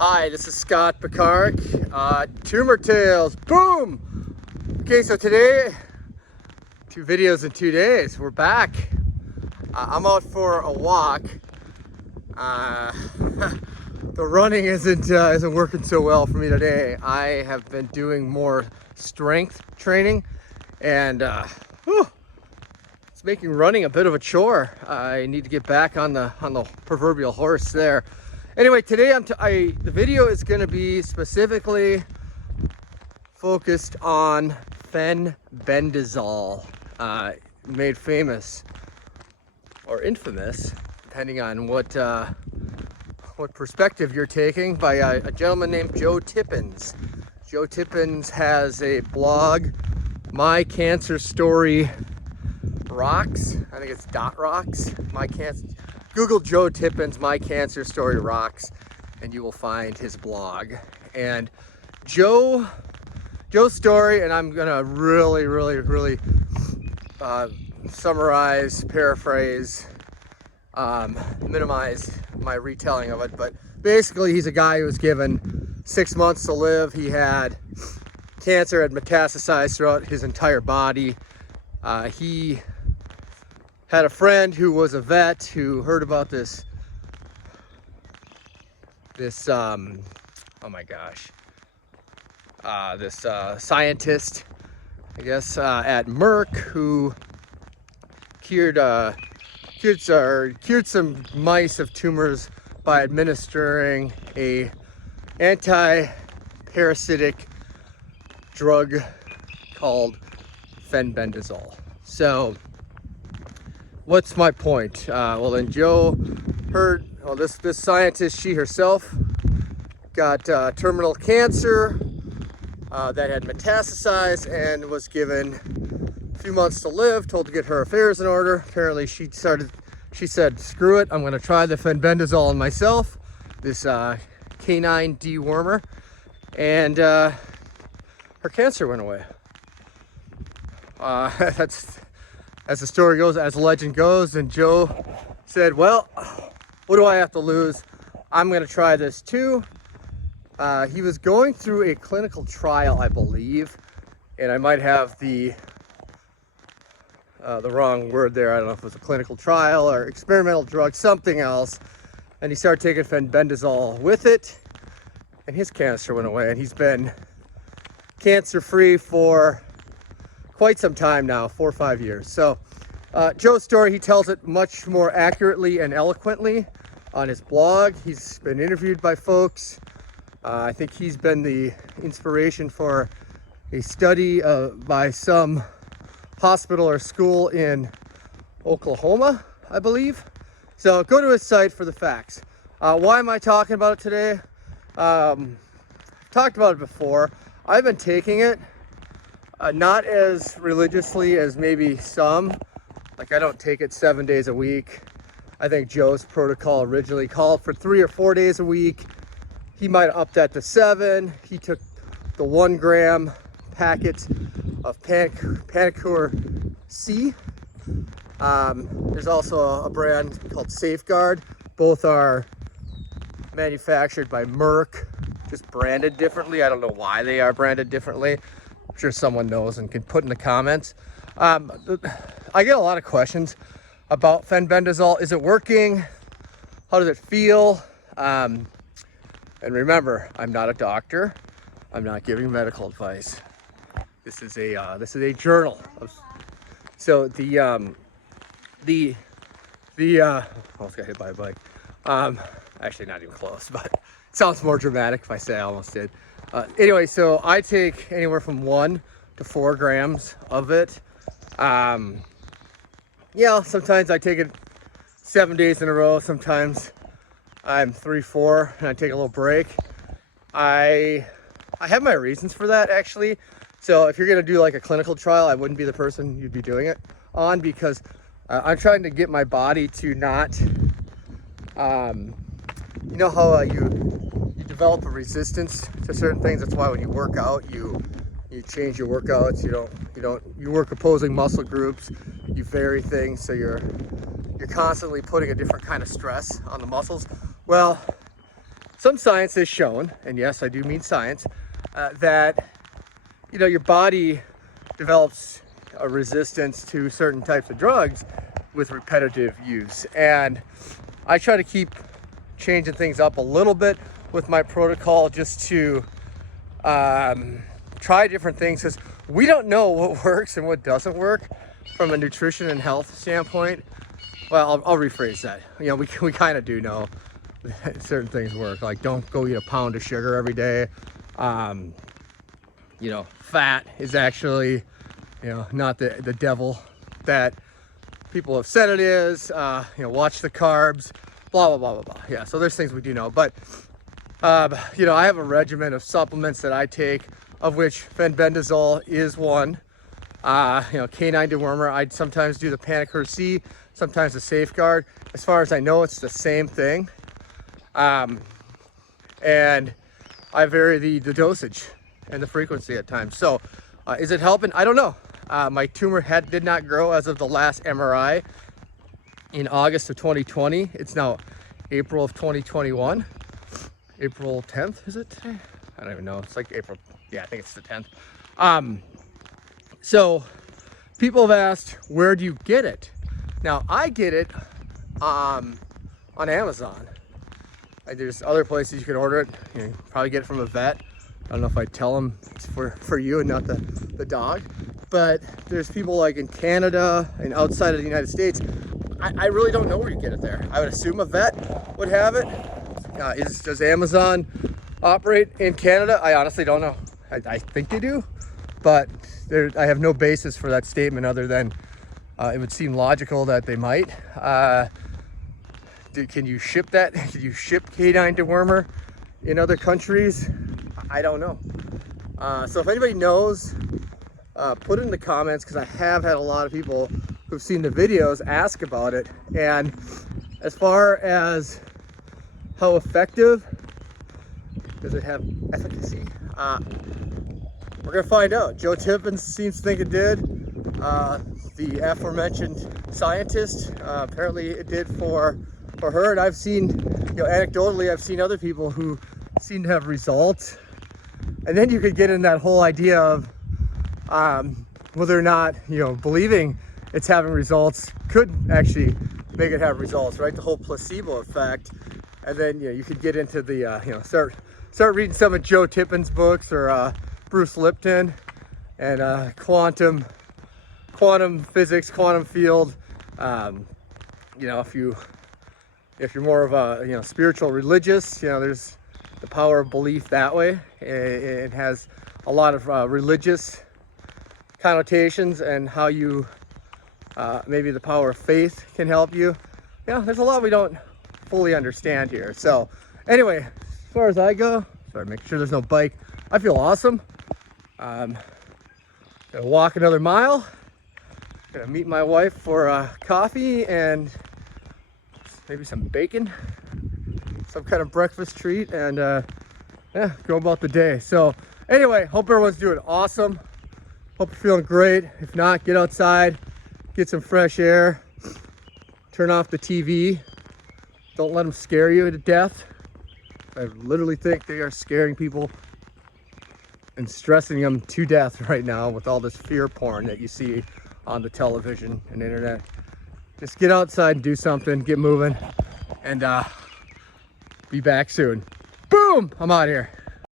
Hi, this is Scot Pekarek, Tumor Tales, boom! Okay, so today, 2 videos in 2 days, we're back. I'm out for a walk. The running isn't working so well for me today. I have been doing more strength training, and it's making running a bit of a chore. I need to get back on the proverbial horse there. Anyway, today the video is going to be specifically focused on Fenbendazole, made famous or infamous, depending on what perspective you're taking, by a gentleman named Joe Tippins. Joe Tippins has a blog, My Cancer Story Rocks. I think it's .rocks. Google Joe Tippins, My Cancer Story Rocks, and you will find his blog. And Joe's story, and I'm gonna really summarize, paraphrase, minimize my retelling of it, but basically he's a guy who was given 6 months to live. He had cancer, had metastasized throughout his entire body. He had a friend who was a vet who heard about this scientist, I guess, at Merck, who cured some mice of tumors by administering a anti-parasitic drug called Fenbendazole. So what's my point? Well, then Joe heard, well, this scientist, she herself got terminal cancer that had metastasized and was given a few months to live, told to get her affairs in order. Apparently she said, screw it, I'm gonna try the Fenbendazole on myself, this Canine Dewormer, and her cancer went away. That's as the story goes, as the legend goes. And Joe said, well, what do I have to lose? I'm gonna try this too. He was going through a clinical trial, I believe, and I might have the wrong word there. I don't know if it was a clinical trial or experimental drug, something else. And he started taking Fenbendazole with it, and his cancer went away. And he's been cancer-free for quite some time now, 4 or 5 years. So Joe's story, he tells it much more accurately and eloquently on his blog. He's been interviewed by folks. I think he's been the inspiration for a study by some hospital or school in Oklahoma, I believe. So go to his site for the facts. Why am I talking about it today? I've talked about it before. I've been taking it not as religiously as maybe some. Like, I don't take it 7 days a week. I think Joe's protocol originally called for 3 or 4 days a week. He might have upped that to 7. He took the 1 gram packet of Panacur C. There's also a brand called Safeguard. Both are manufactured by Merck, just branded differently. I don't know why they are branded differently. I'm sure someone knows and can put in the comments. I get a lot of questions about Fenbendazole. Is it working? How does it feel? And remember, I'm not a doctor. I'm not giving medical advice. This is a journal. So I almost got hit by a bike. Actually, not even close, but it sounds more dramatic if I say I almost did. Anyway, so I take anywhere from 1 to 4 grams of it. Yeah, sometimes I take it 7 days in a row. Sometimes I'm 3, 4, and I take a little break. I have my reasons for that, actually. So if you're gonna do like a clinical trial, I wouldn't be the person you'd be doing it on, because I'm trying to get my body to not, you know how you develop a resistance to certain things. That's why when you work out, you change your workouts. You work opposing muscle groups, you vary things, so you're constantly putting a different kind of stress on the muscles. Well, some science has shown, and yes, I do mean science, that, you know, your body develops a resistance to certain types of drugs with repetitive use. And I try to keep changing things up a little bit with my protocol just to try different things, because we don't know what works and what doesn't work from a nutrition and health standpoint. Well, I'll rephrase that. You know, we kind of do know that certain things work. Like, don't go eat a pound of sugar every day. You know, fat is actually, you know, not the devil that people have said it is. You know, watch the carbs, blah, blah, blah, blah, blah. Yeah, so there's things we do know. But, you know, I have a regimen of supplements that I take, of which Fenbendazole is one. You know, Canine Dewormer, I'd sometimes do the Panic C, sometimes the Safeguard. As far as I know, it's the same thing. And I vary the dosage and the frequency at times. So is it helping? I don't know. My tumor did not grow as of the last MRI in August of 2020. It's now April of 2021. April 10th, is it today? I don't even know. It's like April. Yeah, I think it's the 10th. So people have asked, where do you get it? Now, I get it on Amazon. There's other places you can order it. You know, probably get it from a vet. I don't know if I tell them it's for you and not the dog. But there's people like in Canada and outside of the United States. I really don't know where you get it there. I would assume a vet would have it. Does Amazon operate in Canada? I honestly don't know. I think they do, but I have no basis for that statement other than it would seem logical that they might. Can you ship that? Can you ship Canine Dewormer in other countries? I don't know. So if anybody knows, put it in the comments, because I have had a lot of people who've seen the videos ask about it. And as far as how effective, does it have efficacy? We're gonna find out. Joe Tippins seems to think it did. The aforementioned scientist, apparently it did for her. And I've seen, you know, anecdotally, I've seen other people who seem to have results. And then you could get in that whole idea of whether or not, you know, believing it's having results could actually make it have results, right? The whole placebo effect. And then, you know, you could get into the, you know, start reading some of Joe Tippins' books, or Bruce Lipton, and quantum physics, quantum field. You know, if you're more of a, you know, spiritual religious, you know, there's the power of belief that way. It has a lot of religious connotations, and how you maybe the power of faith can help you. Yeah, there's a lot we don't fully understand here. So anyway, as far as I go, sorry, make sure there's no bike. I feel awesome. Gonna walk another mile. Gonna meet my wife for coffee and maybe some bacon, some kind of breakfast treat, and yeah, go about the day. So anyway, hope everyone's doing awesome. Hope you're feeling great. If not, get outside, get some fresh air, turn off the TV. Don't let them scare you to death. I literally think they are scaring people and stressing them to death right now with all this fear porn that you see on the television and internet. Just get outside and do something, get moving, and be back soon. Boom! I'm out here.